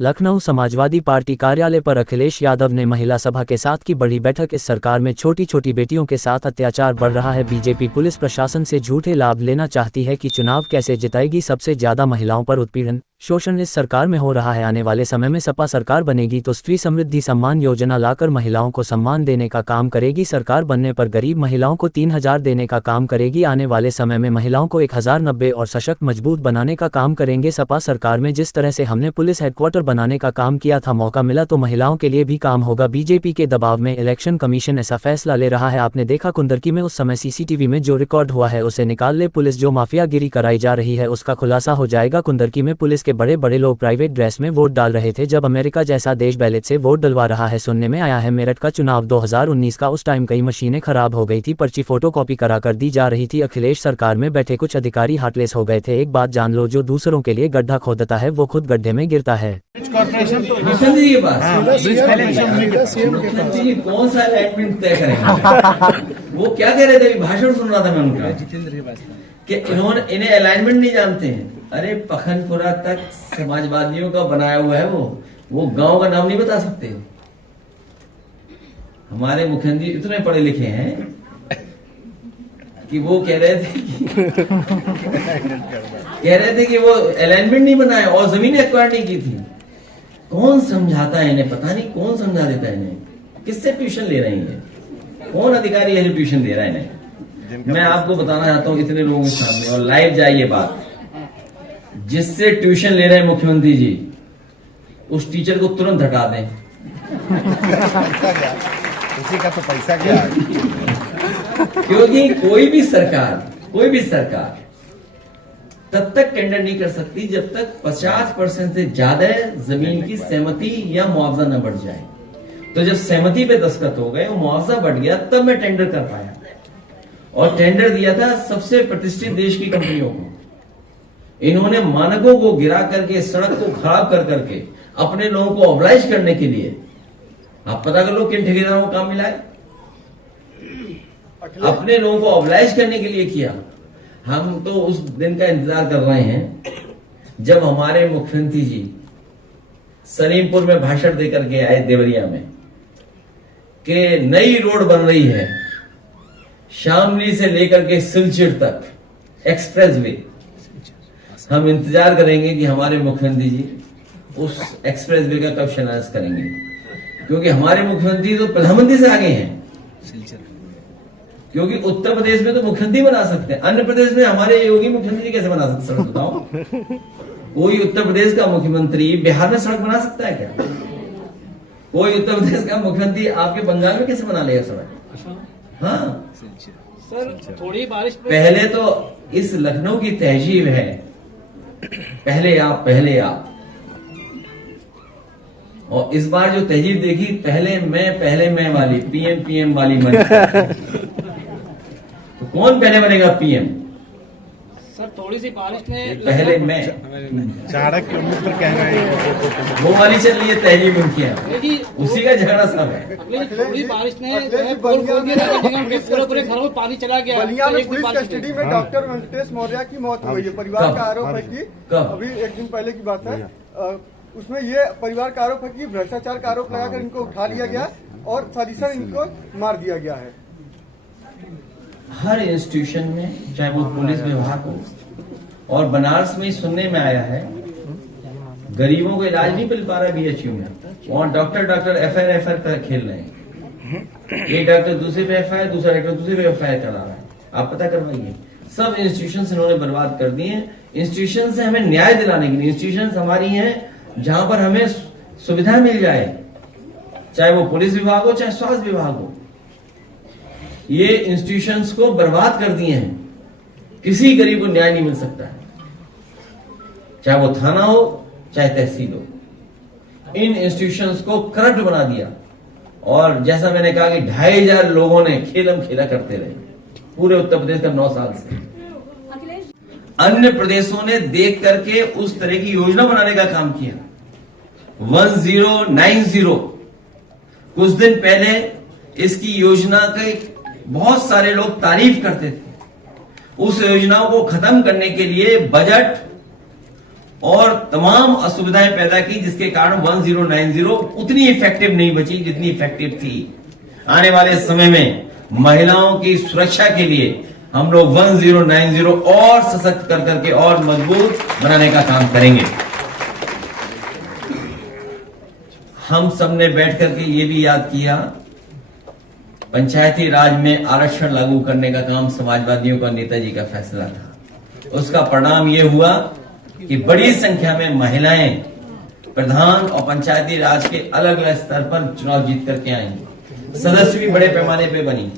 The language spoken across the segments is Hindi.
लखनऊ समाजवादी पार्टी कार्यालय पर अखिलेश यादव ने महिला सभा के साथ की बड़ी बैठक। इस सरकार में छोटी छोटी बेटियों के साथ अत्याचार बढ़ रहा है। बीजेपी पुलिस प्रशासन से झूठे लाभ लेना चाहती है कि चुनाव कैसे जिताएगी। सबसे ज्यादा महिलाओं पर उत्पीड़न शोषण इस सरकार में हो रहा है। आने वाले समय में सपा सरकार बनेगी तो स्त्री समृद्धि सम्मान योजना लाकर महिलाओं को सम्मान देने का काम करेगी। सरकार बनने पर गरीब महिलाओं को 3000 देने का काम करेगी। आने वाले समय में महिलाओं को 1090 और सशक्त मजबूत बनाने का काम करेंगे। सपा सरकार में जिस तरह से हमने पुलिस हेडक्वार्टर बनाने का काम किया था, मौका मिला तो महिलाओं के लिए भी काम होगा। बीजेपी के दबाव में इलेक्शन कमीशन ऐसा फैसला ले रहा है। आपने देखा कुंदरकी में उस समय सीसीटीवी में जो रिकॉर्ड हुआ है उसे निकाल ले पुलिस। जो माफियागिरी कराई जा रही है उसका खुलासा हो जाएगा। कुंदरकी में पुलिस के बड़े बड़े लोग प्राइवेट ड्रेस में वोट डाल रहे थे जब अमेरिका जैसा देश बैलेट से वोट डलवा रहा है। सुनने में आया है मेरठ का चुनाव 2019 का, उस टाइम कई मशीनें खराब हो गई थी, पर्ची फोटोकॉपी करा कर दी जा रही थी। अखिलेश सरकार में बैठे कुछ अधिकारी हार्टलेस हो गए थे। एक बात जान लो, जो दूसरों के लिए गड्ढा खोदता है वो खुद गड्ढे में गिरता है। कौन सा अलाइनमेंट तय करेंगे? वो क्या कह रहे थे? भाषण सुन रहा था मैं उनका कि इन्हें अलाइनमेंट नहीं जानते हैं। अरे पखनपुरा तक समाजवादियों का बनाया हुआ है, वो गांव का नाम नहीं बता सकते। हमारे मुख्यमंत्री इतने पढ़े लिखे हैं कि वो कह रहे थे कि वो अलाइनमेंट नहीं बनाए और जमीन एक्वायर नहीं की थी। कौन समझाता है इन्हें? पता नहीं कौन समझा देता है इन्हें। किससे ट्यूशन ले रहे हैं? कौन अधिकारी है जो ट्यूशन दे रहा है इन्हें? मैं आपको बताना चाहता हूं इतने लोगों के सामने, और लाइव जाइए बात। जिससे ट्यूशन ले रहे हैं मुख्यमंत्री जी, उस टीचर को तुरंत हटा दें। उसी का तो पैसा क्या? क्योंकि कोई भी सरकार तब तक टेंडर नहीं कर सकती जब तक 50% से ज्यादा जमीन की सहमति या मुआवजा न बढ़ जाए। तो जब सहमति पे दस्तखत हो गए, मुआवजा बढ़ गया, तब मैं टेंडर कर पाया। और टेंडर दिया था सबसे प्रतिष्ठित देश की कंपनियों को। इन्होंने मानकों को गिरा करके, सड़क को खराब कर करके अपने लोगों को ऑब्लाइज करने के लिए, आप पता कर लो किन ठेकेदारों को काम मिला है। अपने लोगों को ऑब्लाइज करने के लिए किया। हम तो उस दिन का इंतजार कर रहे हैं जब हमारे मुख्यमंत्री जी सलीमपुर में भाषण देकर के आए, देवरिया में, कि नई रोड बन रही है शामली से लेकर के सिलचर तक एक्सप्रेस वे। हम इंतजार करेंगे कि हमारे मुख्यमंत्री जी उस एक्सप्रेस वे का कब शिलान्यास करेंगे, क्योंकि हमारे मुख्यमंत्री तो प्रधानमंत्री से आगे हैं। क्योंकि उत्तर प्रदेश में तो मुख्यमंत्री बना सकते हैं, अन्य प्रदेश में हमारे योगी मुख्यमंत्री कैसे बना सकते हैं? बताओ, कोई उत्तर प्रदेश का मुख्यमंत्री बिहार में सड़क बना सकता है क्या? कोई उत्तर प्रदेश का मुख्यमंत्री आपके बंगाल में कैसे बना लेगा सड़क? हाँ सर, थोड़ी बारिश पहले तो इस लखनऊ की तहजीब है, पहले आप। और इस बार जो तहजीब देखी, पहले मैं वाली, पीएम वाली मन। तो कौन पहले बनेगा पीएम? सर, थोड़ी सी बारिश ने पहले मैं। चाणक्य मित्र कह रहे हैं वो वाली चल रही है तहजीब उनकी है, उसी का झगड़ा सब है। थोड़ी बारिश ने पूरे घरों में पानी चला गया। बलिया में पुलिस कस्टडी में डॉक्टर वेंकटेश मौर्य की मौत हो गई है। परिवार का आरोप है कि अभी एक दिन पहले की बात है, उसमें ये परिवार का आरोप है कि भ्रष्टाचार का आरोप लगाकर इनको उठा लिया गया और साजिशन इनको मार दिया गया है। हर इंस्टीट्यूशन में, चाहे वो पुलिस विभाग हो, और बनारस में सुनने में आया है गरीबों को इलाज नहीं मिल पा रहा बीएचयू में, वहां डॉक्टर एफआईआर खेल रहे हैं। एक डॉक्टर दूसरे पे एफआईआर, दूसरा डॉक्टर दूसरे पे एफआईआर चला रहा है। आप पता करवाइए। सब इंस्टीट्यूशन इन्होंने बर्बाद कर दिए हैं। इंस्टीट्यूशन से हमें न्याय दिलाने के लिए, इंस्टीट्यूशन हमारी हैं जहां पर हमें सुविधा मिल जाए, चाहे वो पुलिस विभाग हो, चाहे स्वास्थ्य विभाग हो, ये इंस्टीट्यूशंस को बर्बाद कर दिए हैं। किसी गरीब को न्याय नहीं मिल सकता है, चाहे वो थाना हो, चाहे तहसील हो। इन इंस्टीट्यूशंस को करप्ट बना दिया। और जैसा मैंने कहा कि 2500 लोगों ने खेलम खेला करते रहे पूरे उत्तर प्रदेश का 9 साल से। अन्य प्रदेशों ने देख करके उस तरह की योजना बनाने का काम किया। 1090, कुछ दिन पहले इसकी योजना के बहुत सारे लोग तारीफ करते थे। उस योजनाओं को खत्म करने के लिए बजट और तमाम असुविधाएं पैदा की, जिसके कारण 1090 उतनी इफेक्टिव नहीं बची जितनी इफेक्टिव थी। आने वाले समय में महिलाओं की सुरक्षा के लिए हम लोग 1090 और सशक्त कर करके और मजबूत बनाने का काम करेंगे। हम सबने बैठ करके ये भी याद किया, पंचायती राज में आरक्षण लागू करने का काम समाजवादियों का नेताजी का फैसला था। उसका परिणाम ये हुआ कि बड़ी संख्या में महिलाएं प्रधान और पंचायती राज के अलग अलग स्तर पर चुनाव जीत करके आई। सदस्य भी बड़े पैमाने पे बनी,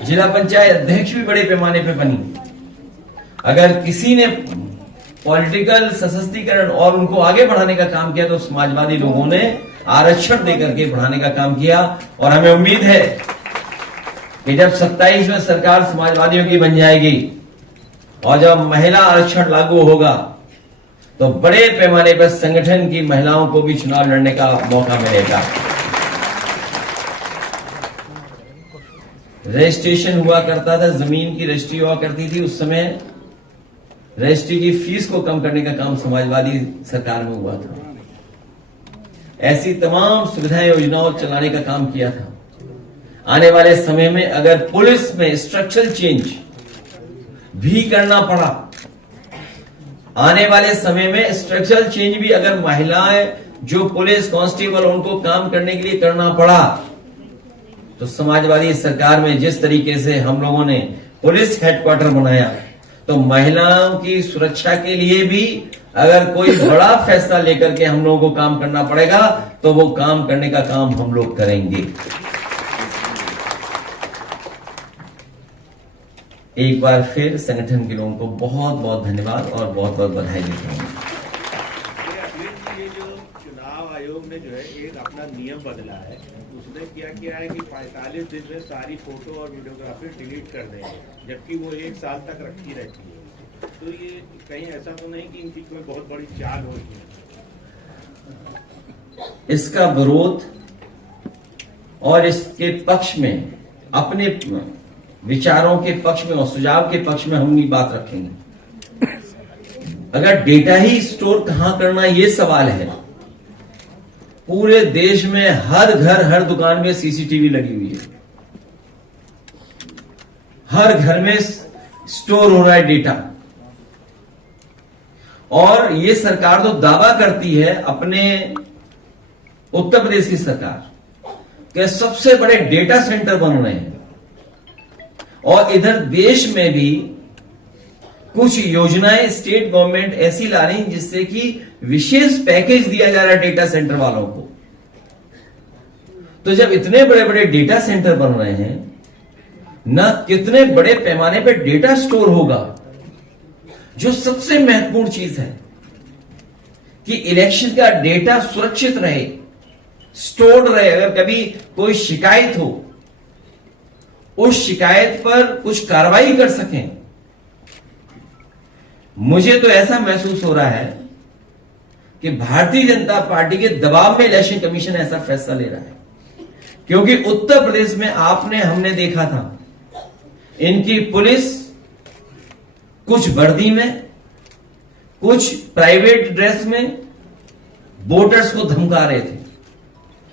जिला पंचायत अध्यक्ष भी बड़े पैमाने पे बनी। अगर किसी ने पॉलिटिकल सशक्तिकरण और उनको आगे बढ़ाने का काम किया तो समाजवादी लोगों ने आरक्षण देकर के बढ़ाने का काम किया। और हमें उम्मीद है कि जब 27 में सरकार समाजवादियों की बन जाएगी और जब महिला आरक्षण लागू होगा तो बड़े पैमाने पर संगठन की महिलाओं को भी चुनाव लड़ने का मौका मिलेगा। रजिस्ट्रेशन हुआ करता था, जमीन की रजिस्ट्री हुआ करती थी, उस समय रजिस्ट्री की फीस को कम करने का काम समाजवादी सरकार में हुआ था। ऐसी तमाम सुविधाएं योजनाओं चलाने का काम किया था। आने वाले समय में अगर पुलिस में स्ट्रक्चरल चेंज भी करना पड़ा, आने वाले समय में स्ट्रक्चरल चेंज भी अगर महिलाएं जो पुलिस कांस्टेबल उनको काम करने के लिए करना पड़ा, तो समाजवादी सरकार में जिस तरीके से हम लोगों ने पुलिस हेडक्वार्टर बनाया, तो महिलाओं की सुरक्षा के लिए भी अगर कोई बड़ा फैसला लेकर के हम लोगों को काम करना पड़ेगा तो वो काम करने का काम हम लोग करेंगे। एक बार फिर संगठन के लोगों को बहुत बहुत धन्यवाद और बहुत बहुत बधाई देता हूं। ये जो चुनाव आयोग ने जो है एक अपना नियम बदला है, उसने क्या किया है कि 45 दिन में सारी फोटो और वीडियोग्राफी डिलीट कर देंगे, जबकि वो 1 साल तक रखी रहती है। तो ये कहीं ऐसा तो नहीं कि इनकी कोई बहुत बड़ी चाल हो रही है? इसका विरोध और इसके पक्ष में, अपने विचारों के पक्ष में और सुझाव के पक्ष में हम ये बात रखेंगे। अगर डेटा ही स्टोर कहां करना, ये सवाल है। पूरे देश में हर घर हर दुकान में सीसीटीवी लगी हुई है, हर घर में स्टोर हो रहा है डेटा। और ये सरकार तो दावा करती है, अपने उत्तर प्रदेश की सरकार के सबसे बड़े डेटा सेंटर बन रहे हैं, और इधर देश में भी कुछ योजनाएं स्टेट गवर्नमेंट ऐसी ला रही जिससे कि विशेष पैकेज दिया जा रहा है डेटा सेंटर वालों को। तो जब इतने बड़े बड़े डेटा सेंटर बन रहे हैं, ना कितने बड़े पैमाने पर डेटा स्टोर होगा। जो सबसे महत्वपूर्ण चीज है कि इलेक्शन का डेटा सुरक्षित रहे, स्टोर्ड रहे। अगर कभी कोई शिकायत हो, उस शिकायत पर कुछ कार्रवाई कर सकें। मुझे तो ऐसा महसूस हो रहा है कि भारतीय जनता पार्टी के दबाव में इलेक्शन कमीशन ऐसा फैसला ले रहा है, क्योंकि उत्तर प्रदेश में हमने देखा था, इनकी पुलिस कुछ वर्दी में, कुछ प्राइवेट ड्रेस में वोटर्स को धमका रहे थे।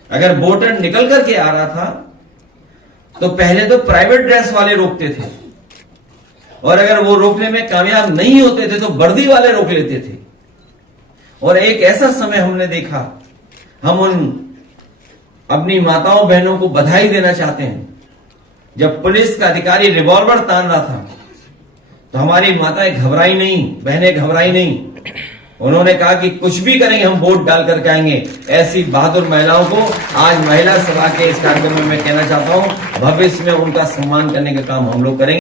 अगर वोटर निकल करके आ रहा था तो पहले तो प्राइवेट ड्रेस वाले रोकते थे, और अगर वो रोकने में कामयाब नहीं होते थे तो वर्दी वाले रोक लेते थे। और एक ऐसा समय हमने देखा, हम उन अपनी माताओं बहनों को बधाई देना चाहते हैं, जब पुलिस का अधिकारी रिवॉल्वर तान रहा था तो हमारी माताएं घबराई नहीं, बहनें घबराई नहीं। उन्होंने कहा कि कुछ भी करेंगे, हम वोट डाल करके आएंगे। ऐसी बहादुर महिलाओं को आज महिला सभा के इस कार्यक्रम में मैं कहना चाहता हूं, भविष्य में उनका सम्मान करने का काम हम लोग करेंगे।